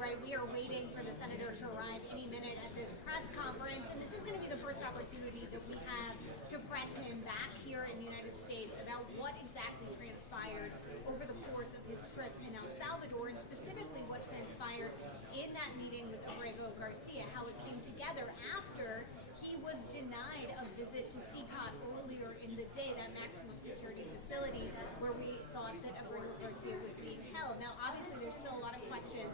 right? We are waiting for the senator to arrive any minute at this press conference, and this is going to be the first opportunity that we have to press him back here in the United States about what exactly transpired over the course of his trip in El Salvador, and specifically what transpired in that meeting with Abrego Garcia, how it came together after he was denied a visit to CCOT earlier in the day, that maximum security facility where we thought that Abrego Garcia was being held. Now, obviously, there's still a lot of questions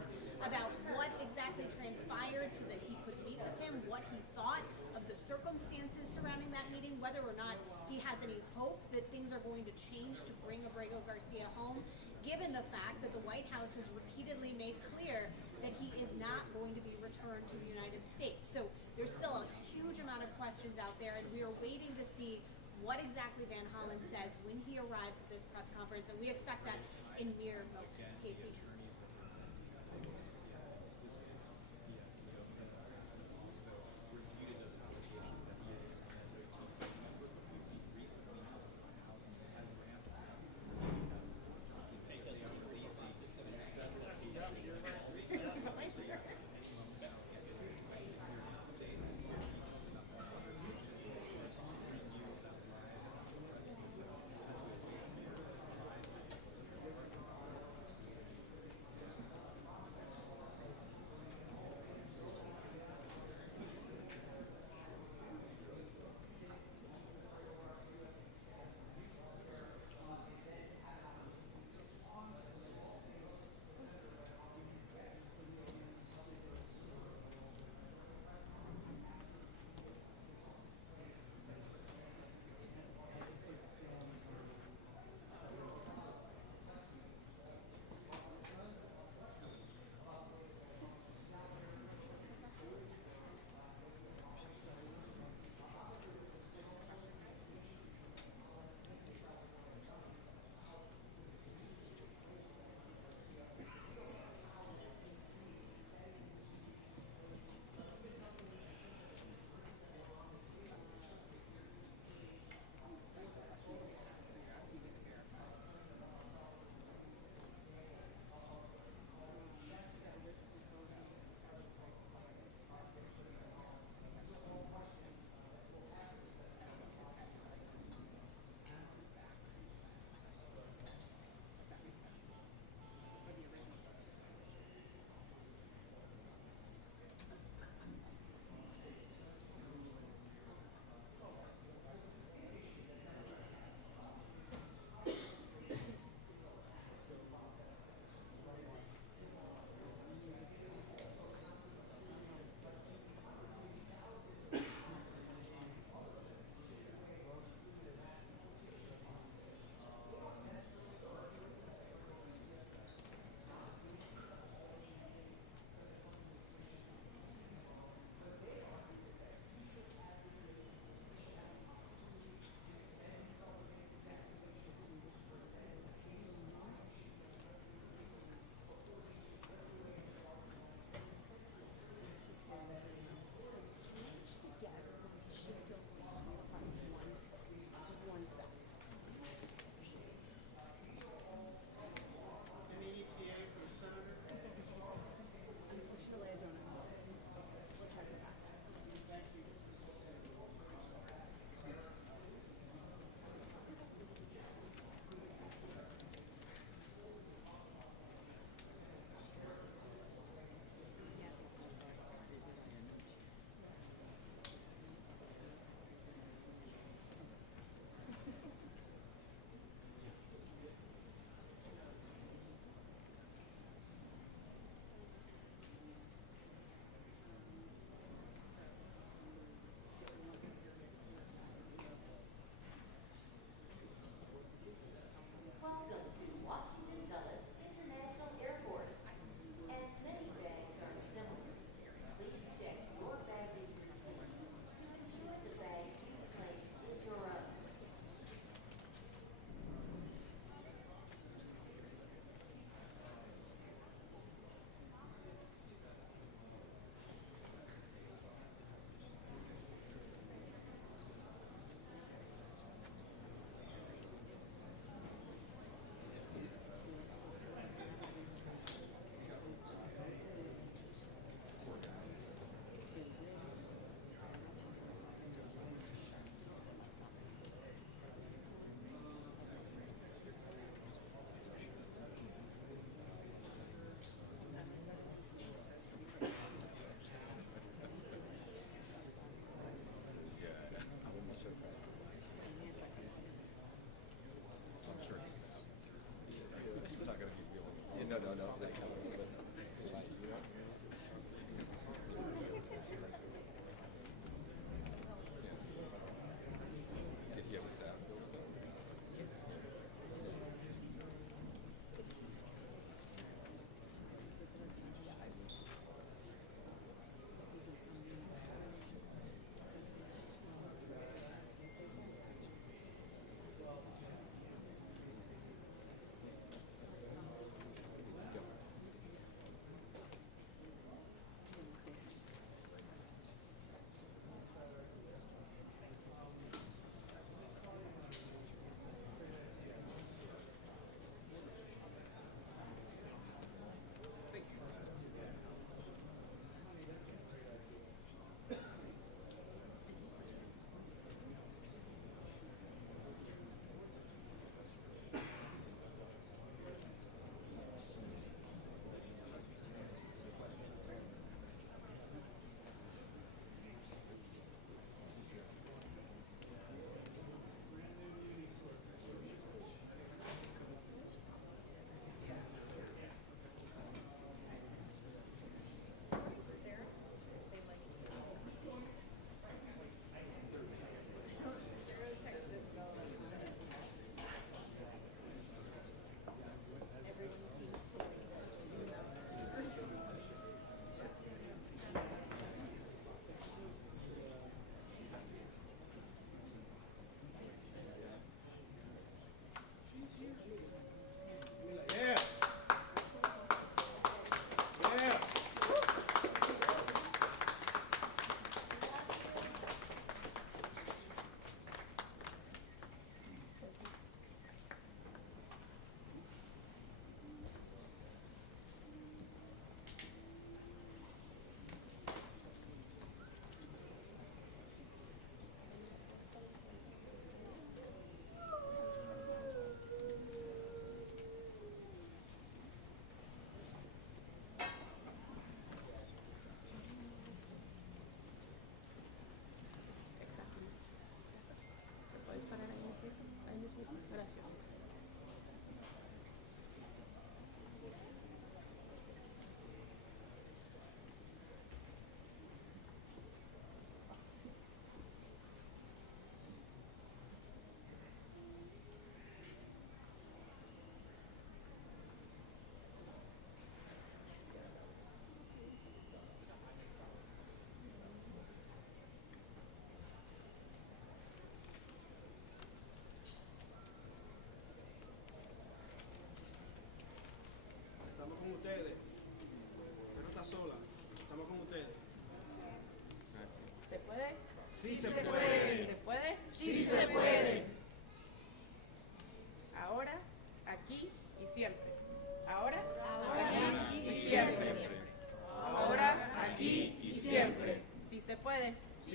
about what exactly transpired so that he could meet with him, what he thought of the circumstances surrounding that meeting, whether or not he has any hope that things are going to change to bring Abrego Garcia home, given the fact that the White House has repeatedly made clear that he is not going to be returned to the United States. So there's still a huge amount of questions out there, and we are waiting to see what exactly Van Hollen says when he arrives at this press conference, and we expect that in mere moments. Casey.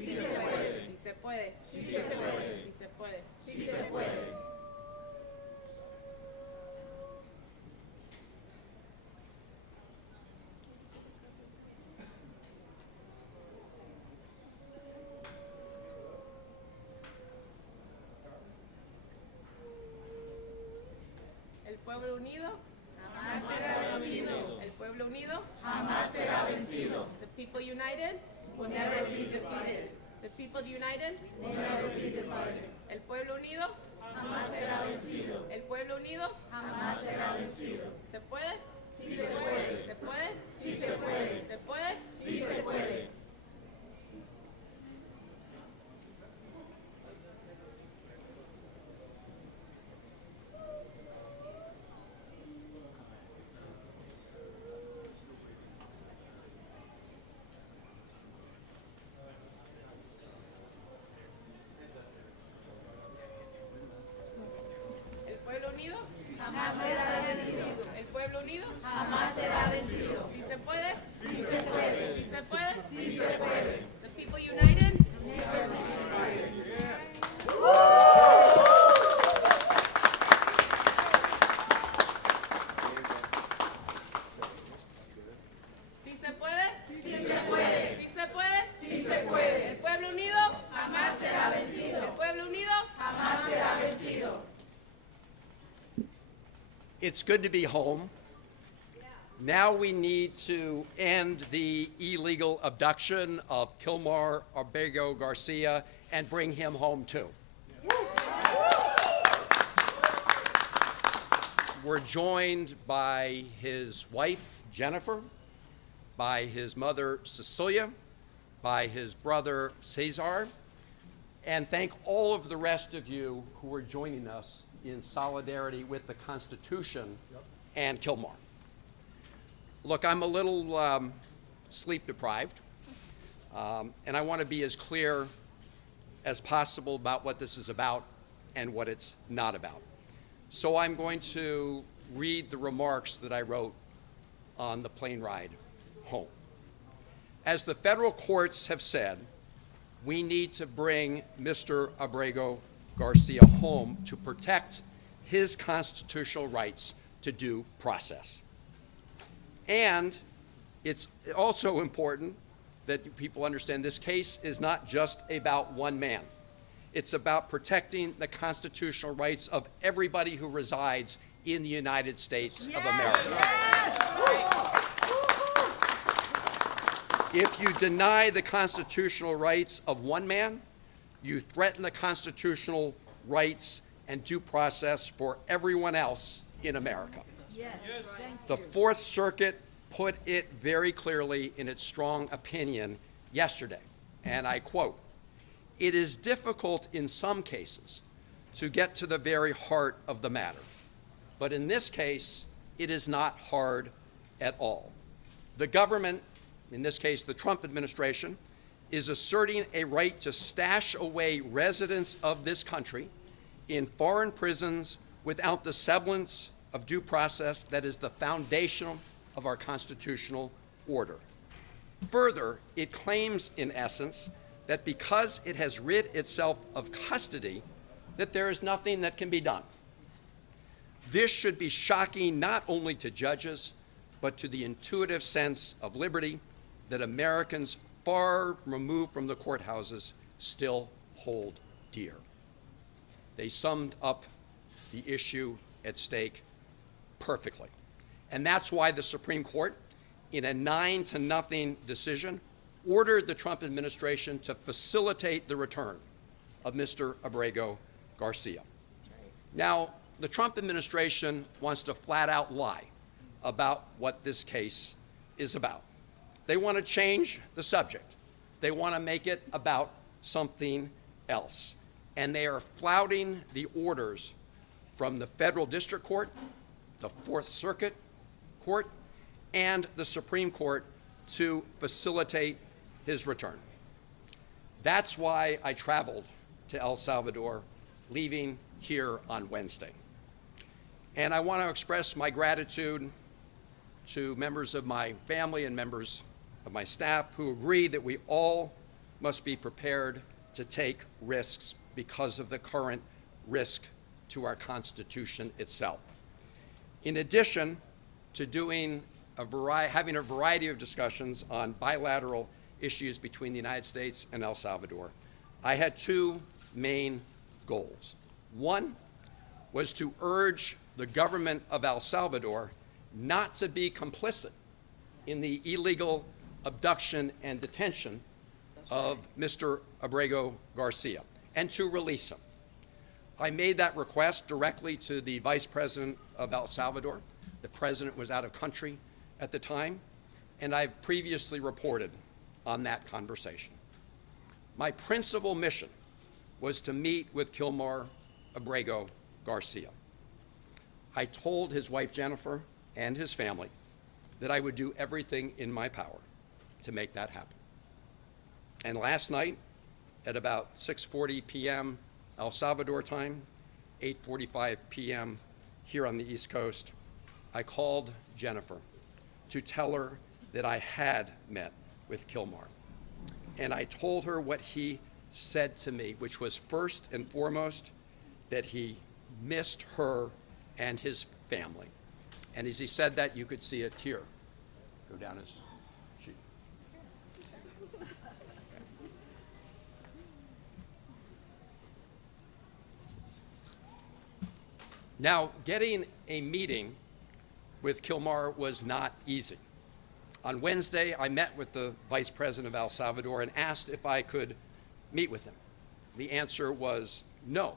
Sí se puede. Sí se puede. Sí se puede. Sí se puede. Sí se puede. El pueblo unido jamás será vencido. El pueblo unido jamás será vencido. The people united will never be defeated. The people united will never be divided. El pueblo unido jamás será vencido. El pueblo unido jamás será vencido. ¿Se puede? Sí se puede. ¿Se puede? Sí se puede. ¿Se puede? Sí se puede. El pueblo unido jamás será vencido. El pueblo unido jamás será vencido. ¿Sí se puede? Sí se puede. ¿Sí se puede? Sí se puede. The people united never be divided. ¿Sí se puede? Sí se puede. ¿Sí se puede? Sí se puede. El pueblo unido jamás será vencido. El pueblo unido jamás será vencido. It's good to be home. Now we need to end the illegal abduction of Kilmar Abrego Garcia and bring him home too. We're joined by his wife, Jennifer, by his mother, Cecilia, by his brother, Cesar, and thank all of the rest of you who are joining us in solidarity with the Constitution and Kilmar. Look, I'm a little sleep deprived, and I want to be as clear as possible about what this is about and what it's not about. So I'm going to read the remarks that I wrote on the plane ride home. As the federal courts have said, we need to bring Mr. Abrego Garcia home to protect his constitutional rights to due process. And it's also important that people understand this case is not just about one man. It's about protecting the constitutional rights of everybody who resides in the United States of America. If you deny the constitutional rights of one man, you threaten the constitutional rights and due process for everyone else in America. The Fourth Circuit put it very clearly in its strong opinion yesterday, and I quote, "It is difficult in some cases to get to the very heart of the matter, but in this case, it is not hard at all. The government, in this case the Trump administration, is asserting a right to stash away residents of this country in foreign prisons without the semblance of due process that is the foundation of our constitutional order. Further, it claims, in essence, that because it has rid itself of custody, that there is nothing that can be done. This should be shocking not only to judges, but to the intuitive sense of liberty that Americans far removed from the courthouses still hold dear." They summed up the issue at stake perfectly. And that's why the Supreme Court, in a 9-0 decision, ordered the Trump administration to facilitate the return of Mr. Abrego Garcia. Now, the Trump administration wants to flat out lie about what this case is about. They want to change the subject. They want to make it about something else. And they are flouting the orders from the Federal District Court, the Fourth Circuit Court, and the Supreme Court to facilitate his return. That's why I traveled to El Salvador, leaving here on Wednesday. And I want to express my gratitude to members of my family and members of my staff who agreed that we all must be prepared to take risks because of the current risk to our Constitution itself. In addition to having a variety of discussions on bilateral issues between the United States and El Salvador, I had two main goals. One was to urge the government of El Salvador not to be complicit in the illegal abduction and detention of Mr. Abrego Garcia, and to release him. I made that request directly to the Vice President of El Salvador. The President was out of country at the time, and I've previously reported on that conversation. My principal mission was to meet with Kilmar Abrego Garcia. I told his wife Jennifer and his family that I would do everything in my power to make that happen. And last night, at about 6:40 p.m. El Salvador time, 8:45 p.m. here on the East Coast, I called Jennifer to tell her that I had met with Kilmar. And I told her what he said to me, which was first and foremost that he missed her and his family. And as he said that, you could see a tear go down his cheek. Now, getting a meeting with Kilmar was not easy. On Wednesday, I met with the Vice President of El Salvador and asked if I could meet with him. The answer was no.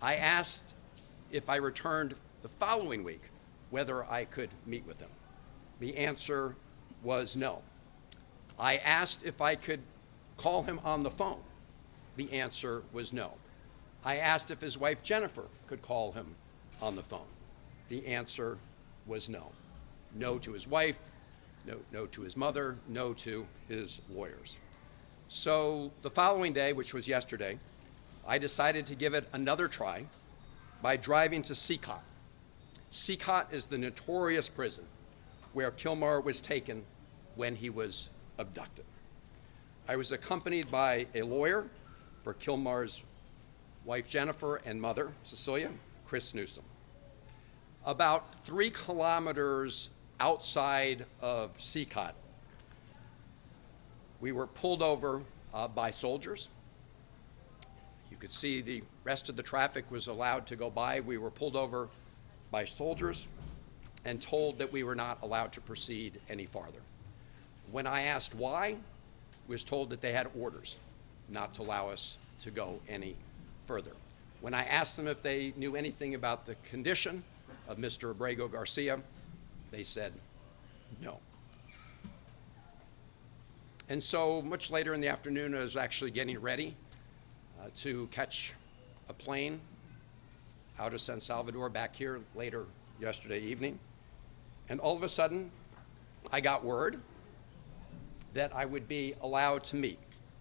I asked if I returned the following week whether I could meet with him. The answer was no. I asked if I could call him on the phone. The answer was no. I asked if his wife Jennifer could call him on the phone. The answer was no. No to his wife, no to his mother, no to his lawyers. So the following day, which was yesterday, I decided to give it another try by driving to CCOT. CCOT is the notorious prison where Kilmar was taken when he was abducted. I was accompanied by a lawyer for Kilmar's wife Jennifer and mother Cecilia, Chris Newsom. About 3 kilometers outside of CCOT, we were pulled over by soldiers. You could see the rest of the traffic was allowed to go by. We were pulled over by soldiers and told that we were not allowed to proceed any farther. When I asked why, I was told that they had orders not to allow us to go any further. When I asked them if they knew anything about the condition of Mr. Abrego Garcia, they said no. And so much later in the afternoon, I was actually getting ready to catch a plane out of San Salvador back here later yesterday evening. And all of a sudden, I got word that I would be allowed to meet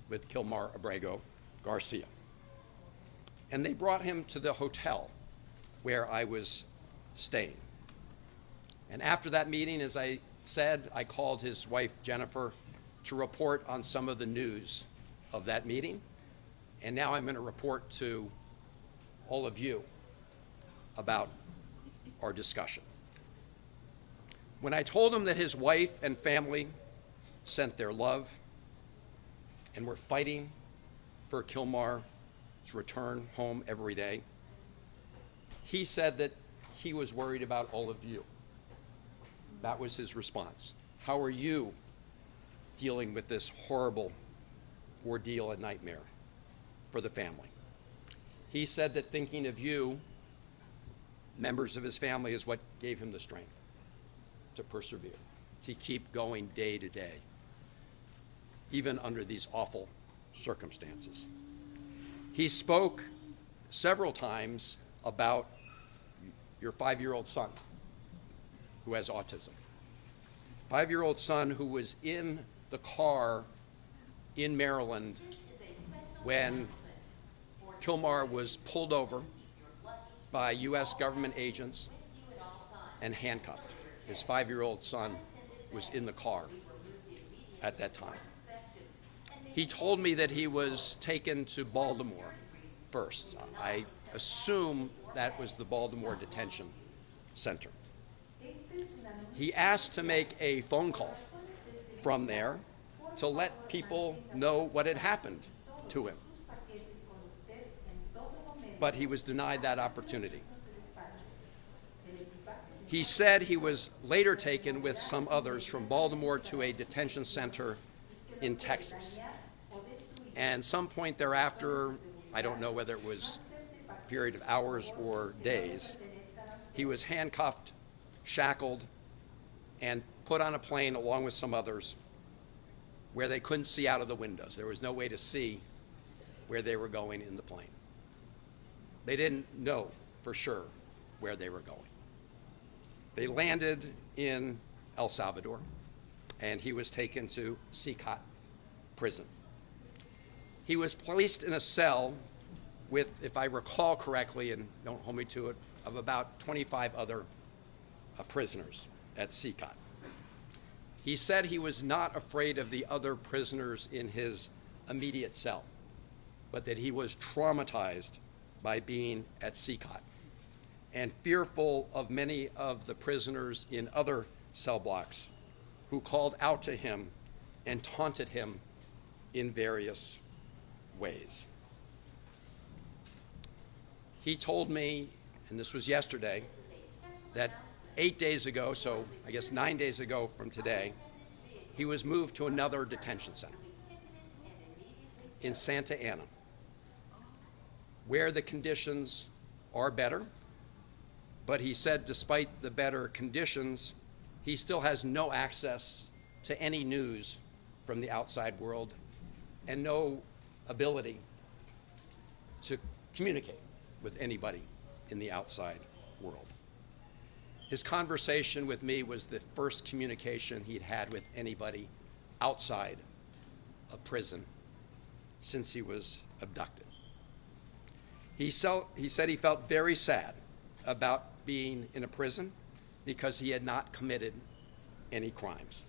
with Kilmar Abrego Garcia. And they brought him to the hotel where I was staying. And after that meeting, as I said, I called his wife, Jennifer, to report on some of the news of that meeting. And now I'm going to report to all of you about our discussion. When I told him that his wife and family sent their love and were fighting for Kilmar's return home every day, he said that he was worried about all of you. That was his response. How are you dealing with this horrible ordeal and nightmare for the family? He said that thinking of you, members of his family, is what gave him the strength to persevere, to keep going day to day, even under these awful circumstances. He spoke several times about your 5-year-old son who has autism. 5-year-old son who was in the car in Maryland when Kilmar was pulled over by U.S. government agents and handcuffed. His 5-year-old son was in the car at that time. He told me that he was taken to Baltimore first. I assume that was the Baltimore detention center. He asked to make a phone call from there to let people know what had happened to him. But he was denied that opportunity. He said he was later taken with some others from Baltimore to a detention center in Texas. And some point thereafter, I don't know whether it was a period of hours or days, he was handcuffed, shackled, and put on a plane along with some others where they couldn't see out of the windows. There was no way to see where they were going in the plane. They didn't know for sure where they were going. They landed in El Salvador, and he was taken to CNBC prison. He was placed in a cell with, if I recall correctly, and don't hold me to it, of about 25 other prisoners at CNBC. He said he was not afraid of the other prisoners in his immediate cell, but that he was traumatized by being at CNBC and fearful of many of the prisoners in other cell blocks who called out to him and taunted him in various ways. He told me, and this was yesterday, that 8 days ago, so I guess 9 days ago from today, he was moved to another detention center in Santa Ana, where the conditions are better. But he said despite the better conditions, he still has no access to any news from the outside world and no ability to communicate with anybody in the outside world. His conversation with me was the first communication he'd had with anybody outside of prison since he was abducted. He said he felt very sad about being in a prison because he had not committed any crimes.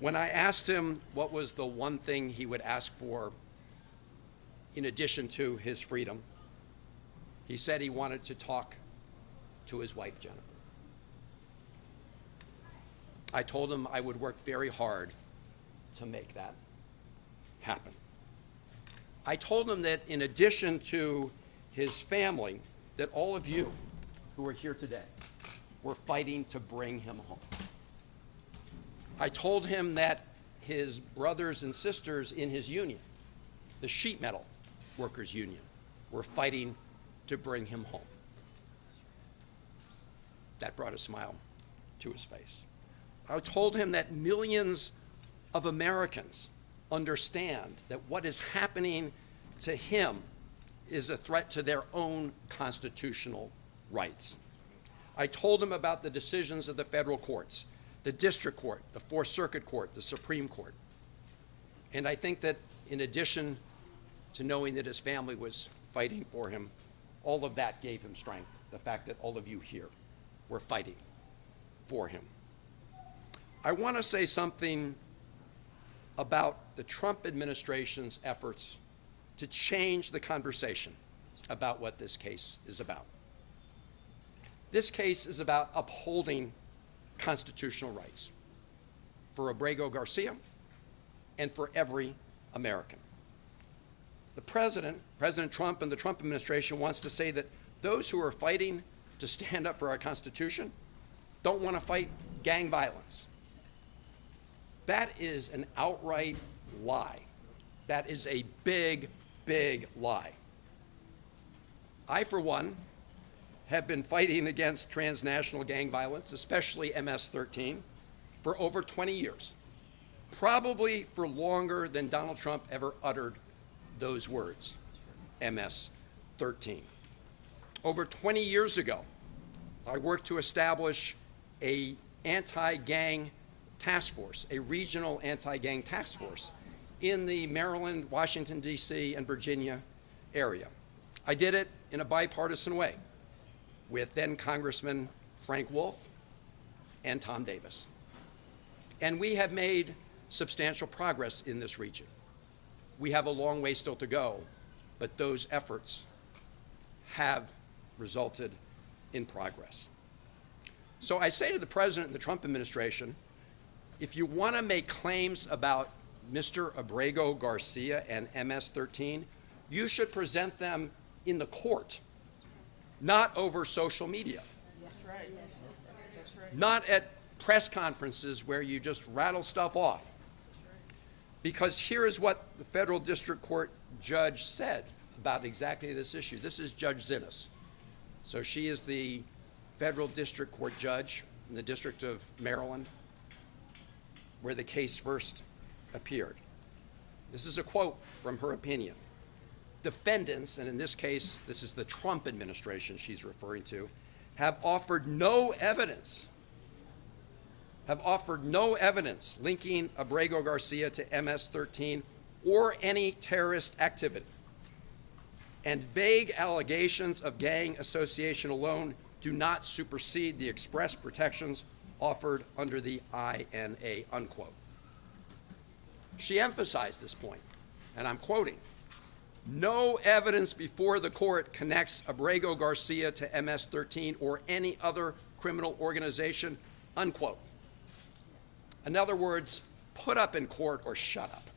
When I asked him what was the one thing he would ask for in addition to his freedom, he said he wanted to talk to his wife, Jennifer. I told him I would work very hard to make that happen. I told him that in addition to his family, that all of you who are here today were fighting to bring him home. I told him that his brothers and sisters in his union, the sheet metal workers union, were fighting to bring him home. That brought a smile to his face. I told him that millions of Americans understand that what is happening to him is a threat to their own constitutional rights. I told him about the decisions of the federal courts, the district court, the Fourth Circuit Court, the Supreme Court. And I think that in addition to knowing that his family was fighting for him, all of that gave him strength, the fact that all of you here were fighting for him. I want to say something about the Trump administration's efforts to change the conversation about what this case is about. This case is about upholding constitutional rights for Abrego Garcia and for every American. The President Trump and the Trump administration wants to say that those who are fighting to stand up for our Constitution don't want to fight gang violence. That is an outright lie. That is a big, big lie. I, for one, have been fighting against transnational gang violence, especially MS-13, for over 20 years, probably for longer than Donald Trump ever uttered those words, MS-13. Over 20 years ago, I worked to establish an anti-gang task force, a regional anti-gang task force in the Maryland, Washington, D.C., and Virginia area. I did it in a bipartisan way with then Congressman Frank Wolf and Tom Davis. And we have made substantial progress in this region. we have a long way still to go, but those efforts have resulted in progress. So I say to the President and the Trump administration, if you want to make claims about Mr. Abrego Garcia and MS-13, you should present them in the court, not over social media. That's right. That's right. Not at press conferences where you just rattle stuff off. Because here is what the federal district court judge said about exactly this issue. This is Judge Zinnes. So she is the federal district court judge in the District of Maryland, where the case first appeared. This is a quote from her opinion. Defendants, and in this case, this is the Trump administration she's referring to, have offered no evidence linking Abrego Garcia to MS-13 or any terrorist activity. And vague allegations of gang association alone do not supersede the express protections offered under the INA, unquote. She emphasized this point, and I'm quoting, "No evidence before the court connects Abrego Garcia to MS-13 or any other criminal organization," unquote. In other words, put up in court or shut up.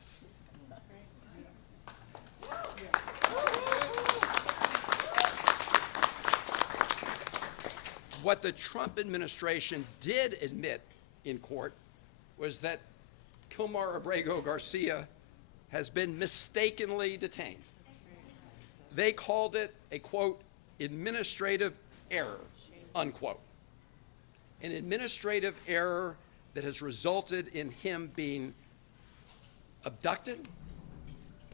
What the Trump administration did admit in court was that Kilmar Abrego Garcia has been mistakenly detained. They called it a, quote, administrative error, unquote. An administrative error that has resulted in him being abducted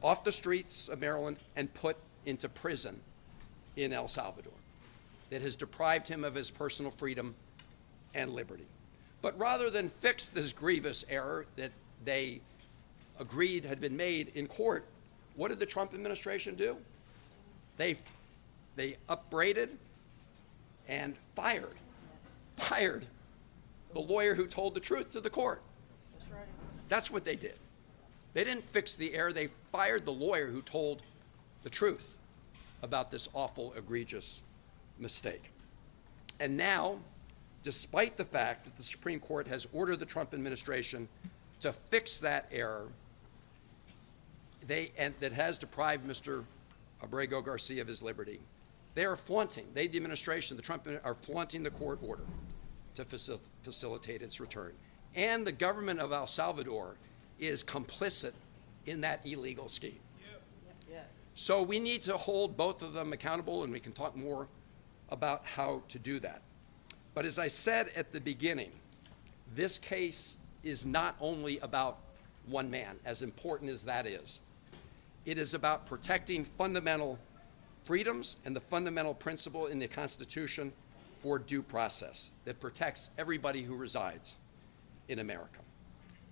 off the streets of Maryland and put into prison in El Salvador, that has deprived him of his personal freedom and liberty. But rather than fix this grievous error that they agreed had been made in court, what did the Trump administration do? They upbraided and fired the lawyer who told the truth to the court. That's right. That's what they did. They didn't fix the error. They fired the lawyer who told the truth about this awful, egregious mistake. And now, despite the fact that the Supreme Court has ordered the Trump administration to fix that error, that has deprived Mr. Abrego Garcia of his liberty, they are flaunting, the administration, the Trump are flaunting the court order to facilitate its return. And the government of El Salvador is complicit in that illegal scheme. Yes. So we need to hold both of them accountable, and we can talk more about how to do that. But as I said at the beginning, this case is not only about one man, as important as that is. It is about protecting fundamental freedoms and the fundamental principle in the Constitution for due process that protects everybody who resides in America.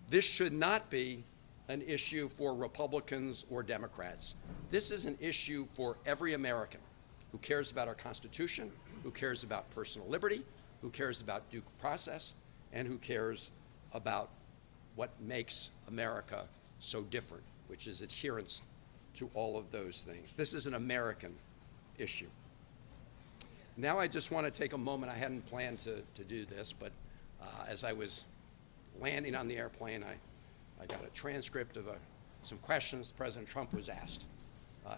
This should not be an issue for Republicans or Democrats. This is an issue for every American who cares about our Constitution, who cares about personal liberty, who cares about due process, and who cares about what makes America so different, which is adherence to all of those things. This is an American issue. Now I just want to take a moment. I hadn't planned to do this, but as I was landing on the airplane, I got a transcript of some questions President Trump was asked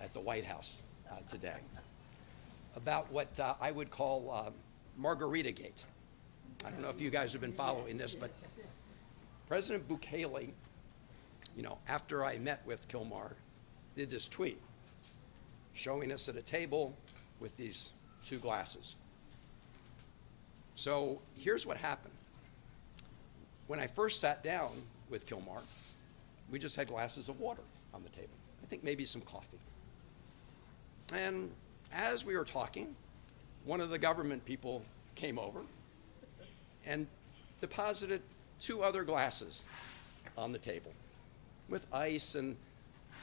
at the White House today about what I would call Margarita-gate. I don't know if you guys have been following this, but President Bukele, after I met with Kilmar, did this tweet showing us at a table with these two glasses. So here's what happened. When I first sat down with Kilmar, we just had glasses of water on the table. I think maybe some coffee. And as we were talking, one of the government people came over and deposited two other glasses on the table with ice, and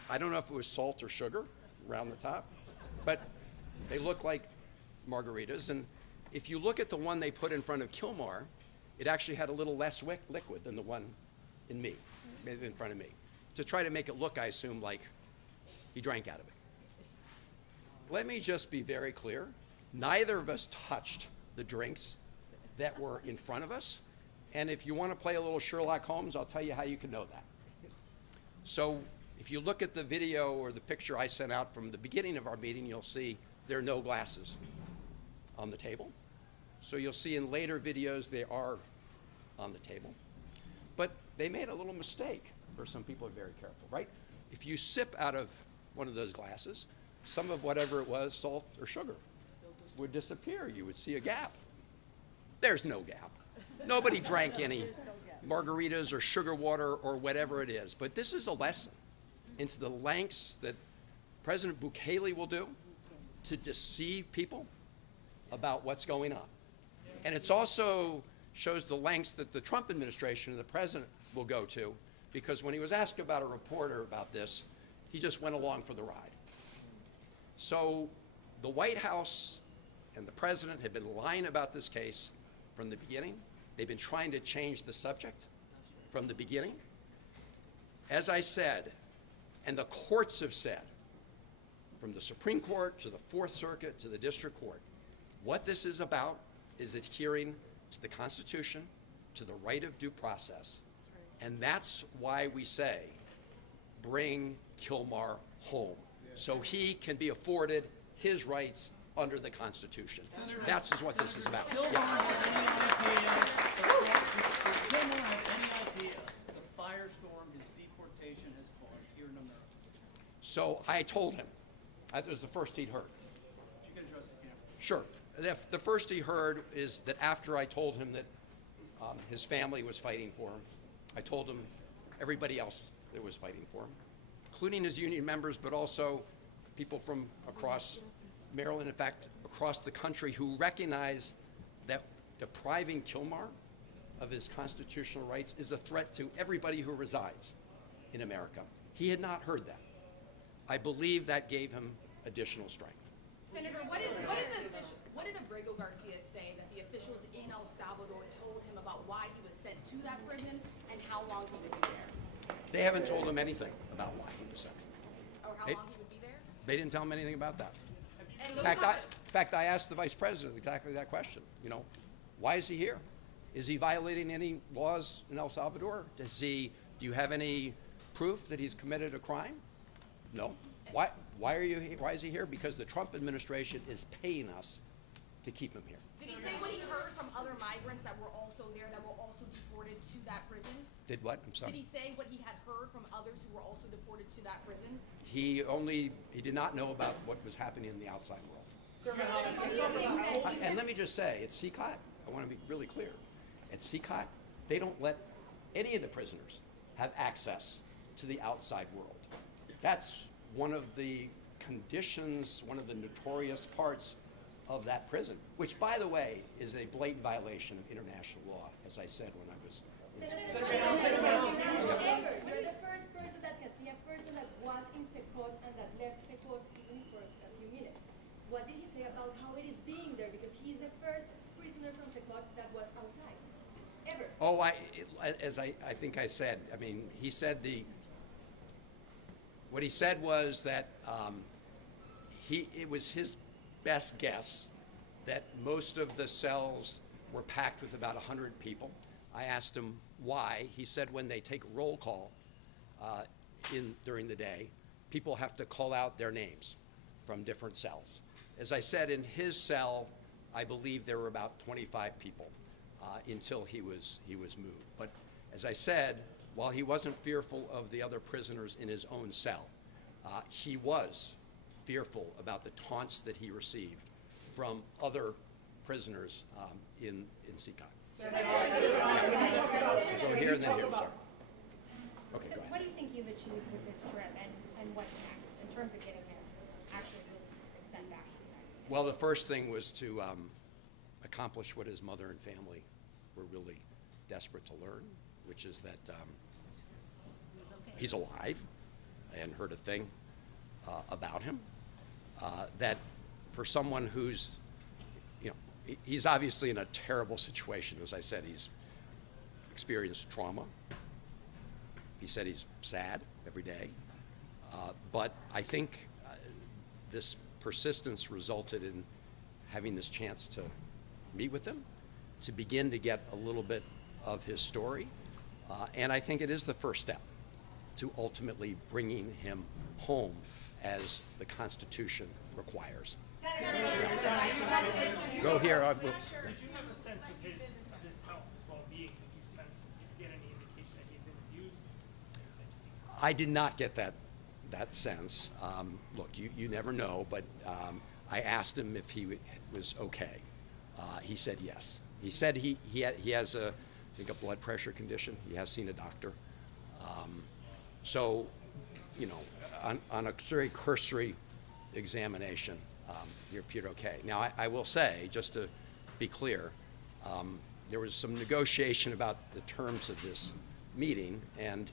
I don't know if it was salt or sugar around the top, but they look like margaritas. And if you look at the one they put in front of Kilmar, it actually had a little less liquid than the one in front of me, to try to make it look, I assume, like he drank out of it. Let me just be very clear. Neither of us touched the drinks that were in front of us. And if you want to play a little Sherlock Holmes, I'll tell you how you can know that. So if you look at the video or the picture I sent out from the beginning of our meeting, you'll see there are no glasses on the table. So you'll see in later videos they are on the table. But they made a little mistake. For some people are very careful, right? If you sip out of one of those glasses, some of whatever it was, salt or sugar, would disappear. You would see a gap. There's no gap. Nobody drank any margaritas or sugar water or whatever it is. But this is a lesson into the lengths that President Bukele will do to deceive people about what's going on. And it's also shows the lengths that the Trump administration and the president will go to, because when he was asked about a reporter about this, he just went along for the ride. So the White House and the president have been lying about this case from the beginning. They've been trying to change the subject from the beginning. As I said, and the courts have said, from the Supreme Court to the Fourth Circuit to the District Court, what this is about is adhering to the Constitution, to the right of due process. And that's why we say, bring Kilmar home, so he can be afforded his rights under the Constitution. That's what this is about. Kilmar had any idea the firestorm his deportation has caused here in America? So I told him. That was the first he'd heard. You can address the camera. Sure. The first he heard is that after I told him that his family was fighting for him, I told him everybody else that was fighting for him, including his union members, but also people from across Maryland, in fact, across the country, who recognize that depriving Kilmar of his constitutional rights is a threat to everybody who resides in America. He had not heard that. I believe that gave him additional strength. Senator, what did Abrego Garcia say that the officials in El Salvador told him about why he was sent to that prison and how long he would be there? They haven't told him anything about why he was sent. Or how long he would be there? They didn't tell him anything about that. And In fact, I asked the vice president exactly that question. You know, why is he here? Is he violating any laws in El Salvador? Do you have any proof that he's committed a crime? No. Why is he here? Because the Trump administration is paying us to keep him here. did he say what he heard from other migrants that were also there, that were also deported to that prison? Did what? I'm sorry. Did he say what he had heard from others who were also deported to that prison? He did not know about what was happening in the outside world. And let me just say, at CCOT, I want to be really clear. At CCOT, they don't let any of the prisoners have access to the outside world. That's one of the conditions, one of the notorious parts of that prison, which, by the way, is a blatant violation of international law, as I said when I was in You're the first person that can see a person that was in Secot and that left Secot even for a few minutes. What did he say about how it is being there? Because he's the first prisoner from Secot that was outside, ever. Oh, I think I said, I mean, he said what he said was that it was his best guess that most of the cells were packed with about 100 people. I asked him why. He said when they take a roll call during the day, people have to call out their names from different cells. As I said, in his cell, I believe there were about 25 people until he was moved. But as I said, while he wasn't fearful of the other prisoners in his own cell, he was fearful about the taunts that he received from other prisoners in CCOT. Go here and then here, sorry. Okay, go ahead. What do you think you've achieved with this trip, and what's next in terms of getting him actually released and sent back to the United States? Well, the first thing was to accomplish what his mother and family were really desperate to learn, which is that he's alive. I hadn't heard a thing about him. That for someone who's, he's obviously in a terrible situation. As I said, he's experienced trauma. He said he's sad every day. But I think this persistence resulted in having this chance to meet with him, to begin to get a little bit of his story. And I think it is the first step to ultimately bringing him home as the Constitution requires. Go here. Did you have a sense of his health, his well-being? Did you get any indication that he'd been abused? I did not get that sense. Look, you never know, but I asked him if he was okay. He said yes. He said he has I think a blood pressure condition. He has seen a doctor. So, you know, on a very cursory examination, he appeared okay. Now, I will say, just to be clear, there was some negotiation about the terms of this meeting, and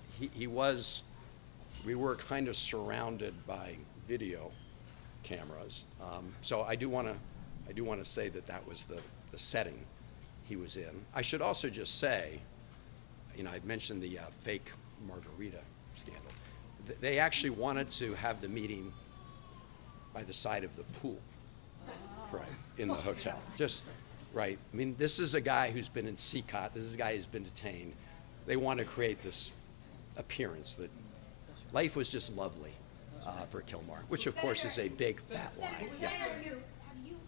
we were kind of surrounded by video cameras. So I do want to say that was the setting he was in. I should also just say, you know, I'd mentioned the fake margarita scandal. They actually wanted to have the meeting by the side of the pool, right, in the hotel. Just, right. I mean, this is a guy who's been in CCOT. This is a guy who's been detained. They want to create this appearance that life was just lovely for Kilmar, which of course is a big fat lie. Yeah. Have you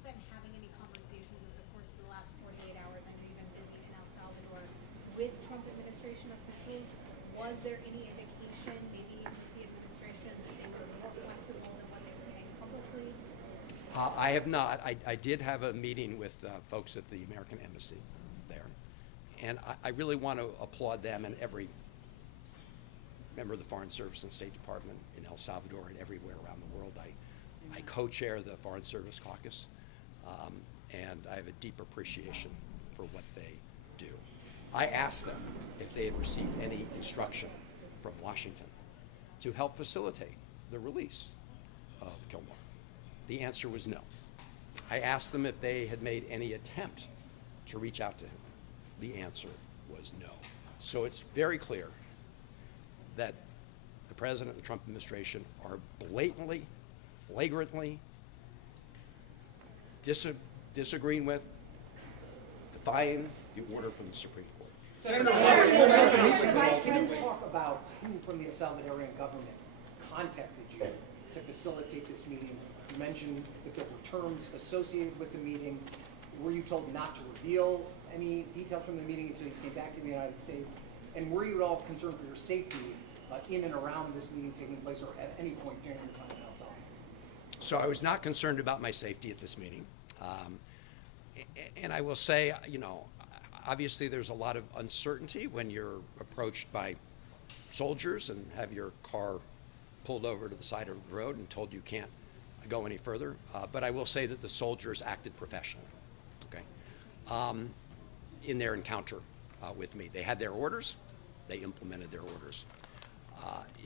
been having any conversations over the course of the last 48 hours? I know you've been busy in El Salvador with Trump administration officials. Was there any indication, maybe with the administration, that they were more flexible than what they were saying publicly? I have not. I did have a meeting with folks at the American Embassy there, and I really want to applaud them and every member of the Foreign Service and State Department in El Salvador and everywhere around the world. I co-chair the Foreign Service Caucus, and I have a deep appreciation for what they do. I asked them if they had received any instruction from Washington to help facilitate the release of Kilmar. The answer was no. I asked them if they had made any attempt to reach out to him. The answer was no. So it's very clear that the President and the Trump administration are blatantly, flagrantly disagreeing with, defying the order from the Supreme Court. Can you talk about who from the Salvadorian government contacted you to facilitate this meeting? You mentioned that there were terms associated with the meeting. Were you told not to reveal any details from the meeting until you came back to the United States? And were you at all concerned for your safety in and around this meeting taking place, or at any point during your time in El Salvador? So I was not concerned about my safety at this meeting. And I will say, you know, obviously there's a lot of uncertainty when you're approached by soldiers and have your car pulled over to the side of the road and told you can't go any further. But I will say that the soldiers acted professionally, okay, in their encounter with me. They had their orders. They implemented their orders.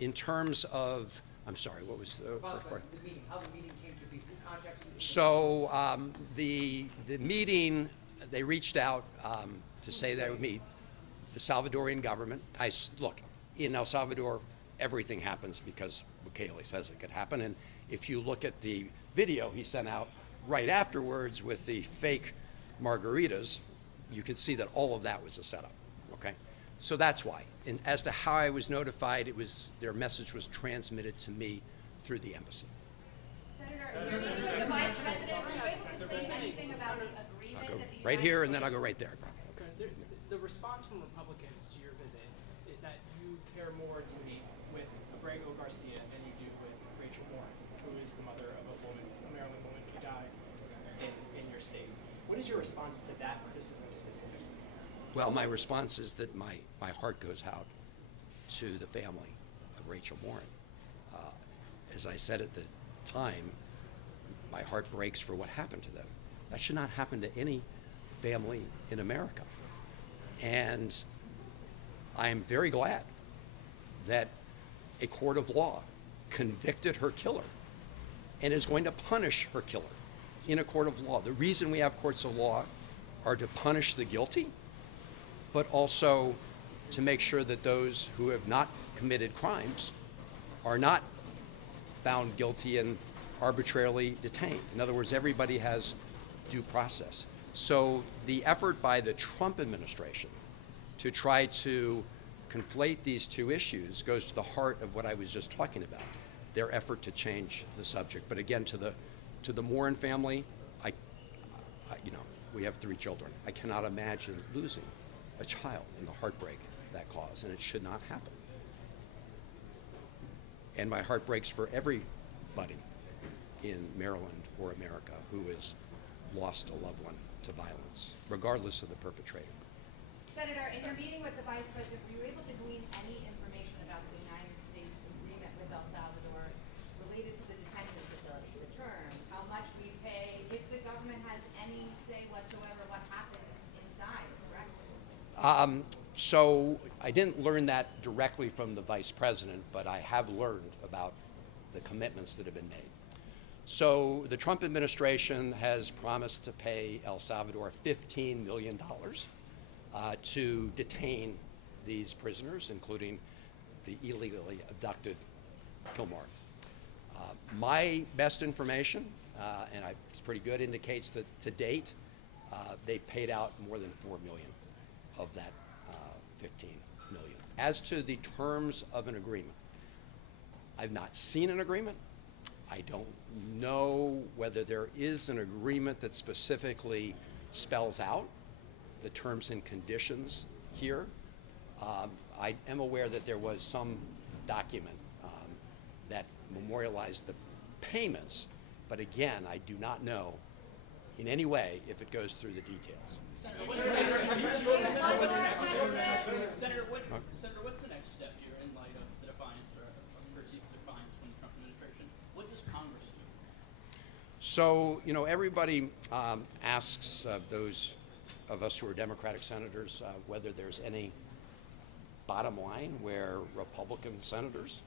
In terms of, I'm sorry, what was the first part? The meeting, how the meeting came to be, who contacted you? So the meeting, they reached out to say they would meet the Salvadorian government. Look, in El Salvador, everything happens because Bukele says it could happen. And if you look at the video he sent out right afterwards with the fake margaritas, you can see that all of that was a setup, okay? So that's why. And as to how I was notified, their message was transmitted to me through the embassy. Senator, the Vice President, are you able to say anything about the agreement I'll go that the right United here, and then I'll go right there. The response from Republicans to your visit is that you care more to meet with Abrego Garcia than you do with Rachel Warren, who is the mother of a Maryland woman who died in your state. What is your response to that criticism specifically? Well, my response is that my heart goes out to the family of Rachel Warren. As I said at the time, my heart breaks for what happened to them. That should not happen to any family in America. And I am very glad that a court of law convicted her killer and is going to punish her killer in a court of law. The reason we have courts of law are to punish the guilty, but also to make sure that those who have not committed crimes are not found guilty and arbitrarily detained. In other words, everybody has due process. So the effort by the Trump administration to try to conflate these two issues goes to the heart of what I was just talking about, their effort to change the subject. But again, to the Morin family, we have 3 children. I cannot imagine losing a child and the heartbreak that caused, and it should not happen. And my heart breaks for everybody in Maryland or America who has lost a loved one to violence, regardless of the perpetrator. Senator, in your meeting with the Vice President, were you able to glean any information about the United States agreement with El Salvador related to the detention facility, the terms, how much we pay, if the government has any say whatsoever what happens inside, correct? So I didn't learn that directly from the Vice President, but I have learned about the commitments that have been made. So the Trump administration has promised to pay El Salvador $15 million to detain these prisoners, including the illegally abducted Kilmar. My best information, and it's pretty good, indicates that to date they've paid out more than $4 million of that $15 million. As to the terms of an agreement, I've not seen an agreement. I don't know whether there is an agreement that specifically spells out the terms and conditions here. I am aware that there was some document that memorialized the payments, but again, I do not know in any way if it goes through the details. Senator, what's the next step here in light of the defiance or perceived defiance from the Trump administration? What does Congress do? So, everybody asks those of us who are Democratic senators whether there's any bottom line where Republican senators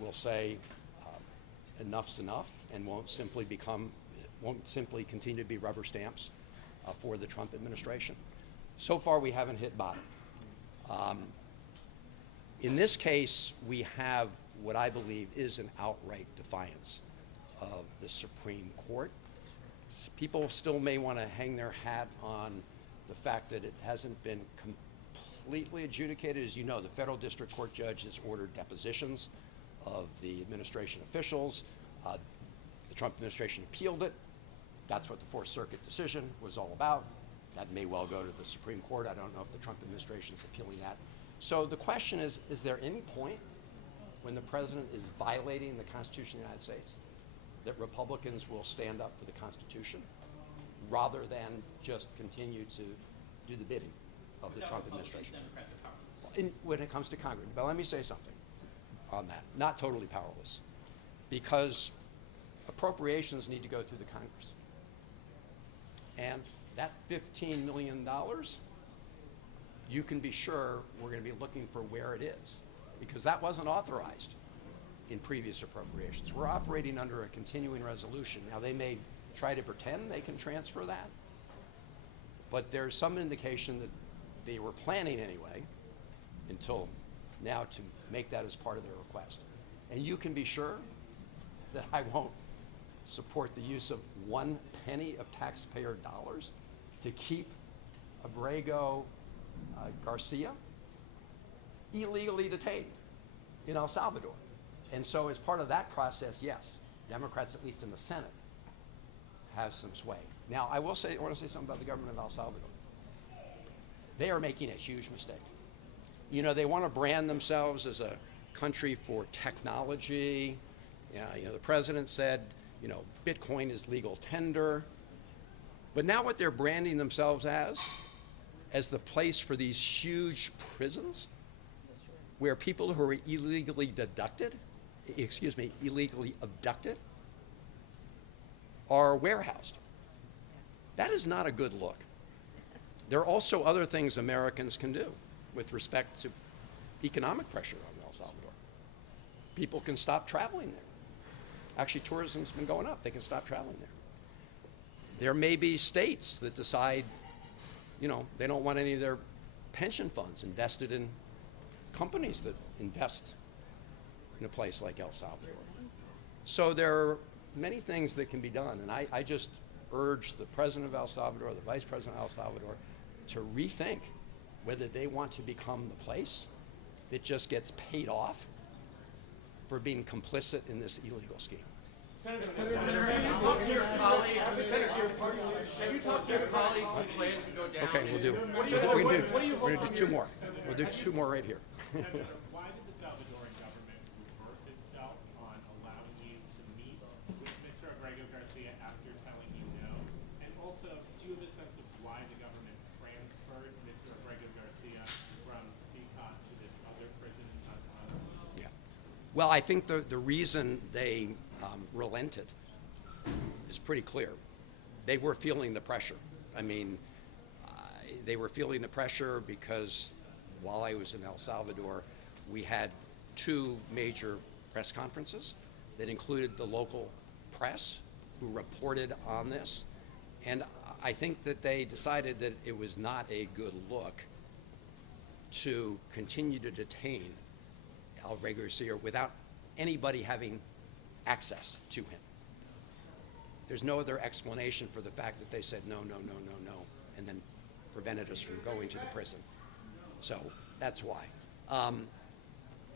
will say enough's enough and won't simply continue to be rubber stamps for the Trump administration. So far, we haven't hit bottom. In this case, we have what I believe is an outright defiance of the Supreme Court. People still may want to hang their hat on the fact that it hasn't been completely adjudicated. As you know, the federal district court judge has ordered depositions of the administration officials. The Trump administration appealed it. That's what the Fourth Circuit decision was all about. That may well go to the Supreme Court. I don't know if the Trump administration is appealing that. So the question is there any point when the president is violating the Constitution of the United States that Republicans will stand up for the Constitution rather than just continue to do the bidding of the Trump administration? When it comes to Congress. But let me say something on that. Not totally powerless, because appropriations need to go through the Congress. And that $15 million, you can be sure we're going to be looking for where it is, because that wasn't authorized in previous appropriations. We're operating under a continuing resolution. Now, they may try to pretend they can transfer that, but there's some indication that they were planning anyway until now to make that as part of their request. And you can be sure that I won't support the use of 1 penny of taxpayer dollars to keep Abrego Garcia illegally detained in El Salvador. And so as part of that process, yes, Democrats, at least in the Senate, have some sway. Now, I want to say something about the government of El Salvador. They are making a huge mistake. They want to brand themselves as a country for technology. The president said, Bitcoin is legal tender. But now what they're branding themselves as the place for these huge prisons where people who are illegally abducted are warehoused. That is not a good look. There are also other things Americans can do with respect to economic pressure on El Salvador. People can stop traveling there. Actually, tourism's been going up. They can stop traveling there. There may be states that decide, they don't want any of their pension funds invested in companies that invest in a place like El Salvador. So there are many things that can be done, and I just urge the president of El Salvador, the vice president of El Salvador, to rethink whether they want to become the place that just gets paid off for being complicit in this illegal scheme. Senator, have you talked to your colleagues? Have you talked to your colleagues who plan to go down? Okay, we'll do. We're gonna do two more. We'll do two more right here. Senator, why did the Salvadoran government reverse itself on allowing you to meet with Mr. Abrego Garcia after telling you no? And also, do you have a sense of why the government transferred Mr. Abrego Garcia from CCOT to this other prison in Salvador? Yeah. Well, I think the reason they relented is pretty clear. They were feeling the pressure. I mean, they were feeling the pressure because while I was in El Salvador, we had two major press conferences that included the local press who reported on this. And I think that they decided that it was not a good look to continue to detain Abrego Garcia without anybody having access to him. There's no other explanation for the fact that they said no, no, no, no, no, and then prevented us from going to the prison. So that's why. I'm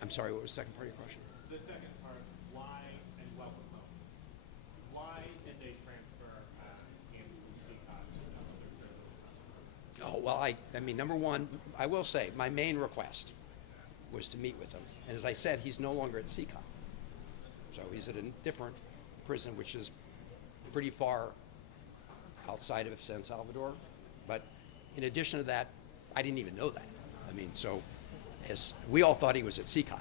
sorry, what was the second part of your question? The second part, why, and welcome home. Why did they transfer him from CCOT to another prison? Oh, well, I mean, number one, I will say, my main request was to meet with him. And as I said, he's no longer at CCOT. So he's at a different prison, which is pretty far outside of San Salvador. But in addition to that, I didn't even know that. I mean, so as we all thought he was at CCOT.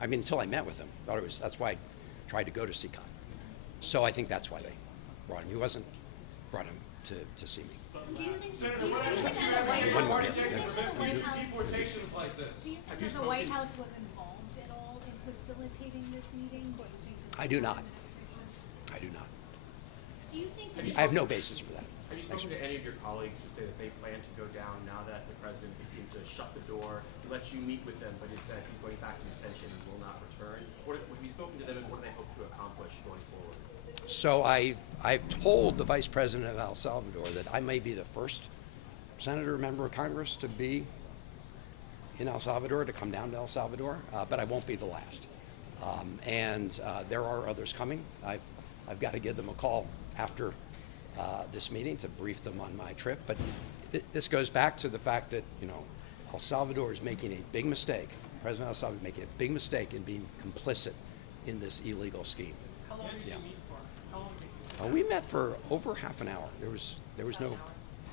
I mean, until I met with him, thought it was. That's why I tried to go to CCOT. So I think that's why they brought him. He wasn't brought him to see me. Do you think Senator, do you what think if that you the have White any House- party do you check think to that the White House- deportations like this? Do you think Have you that the White spoken- House was involved at all in facilitating this meeting? Or do you think this I was do the not. administration? I do not. Do you think that I have no basis for that. Have you spoken to any of your colleagues who say that they plan to go down now that the president has seemed to shut the door, let you meet with them, but he said he's going back to detention and will not return? Or have you spoken to them, and what do they hope to accomplish going forward? So I've told the vice president of El Salvador that I may be the first senator or member of Congress to be in El Salvador, to come down to El Salvador, but I won't be the last. And there are others coming. I've got to give them a call after this meeting to brief them on my trip. But this goes back to the fact that, you know, El Salvador is making a big mistake. President of El Salvador is making a big mistake in being complicit in this illegal scheme. How long did you meet for? How long did you sit? We met for over half an hour. There was no an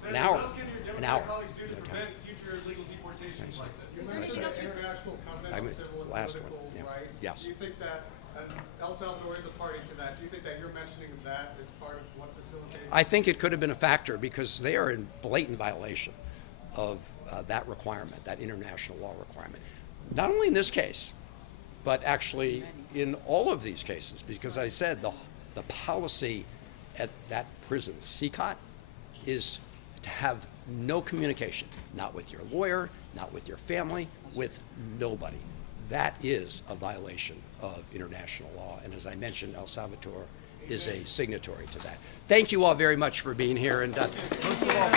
Senator, hour. what else can your An Democratic hour. colleagues do to prevent future illegal deportations like this? You Right, mentioned so- the International Covenant I on mean, Civil and last one, Political yeah. Rights. Yes. Do you think that, and El Salvador is a party to that, do you think that you're mentioning that as part of what facilitates? I think it could have been a factor because they are in blatant violation of that requirement, that international law requirement. Not only in this case, but actually in all of these cases, because I said the policy at that prison, CCOT, is to have no communication, not with your lawyer, not with your family, with nobody. That is a violation of international law. And as I mentioned, El Salvador is a signatory to that. Thank you all very much for being here. And most of all,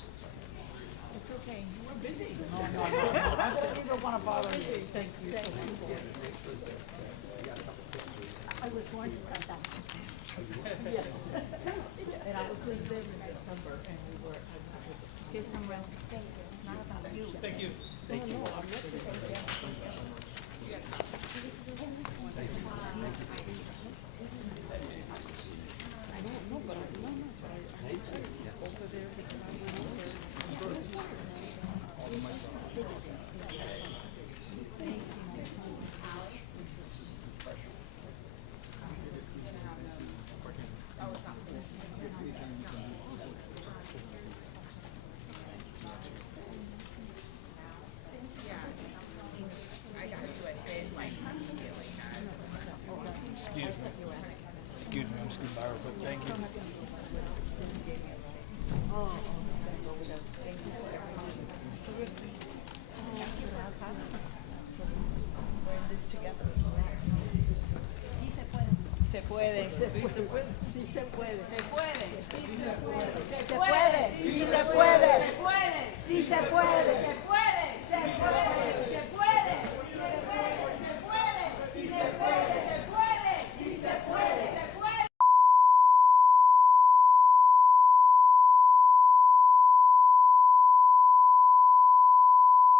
It's okay. We're busy. I don't even want to bother you. Thank you. I was born in Santa. Yes. And I was just there in December, and we were, Get some rest. Thank you. Not about you. Thank you. thank you. I don't know, but I over there because I went over there. Excuse me, I'm scooping by real quick. Thank you. this together. Se puede. Sí se puede. Sí se puede. Se puede. Sí se puede. Se puede. Sí se puede. Se puede. Sí se puede. Se puede. Se puede.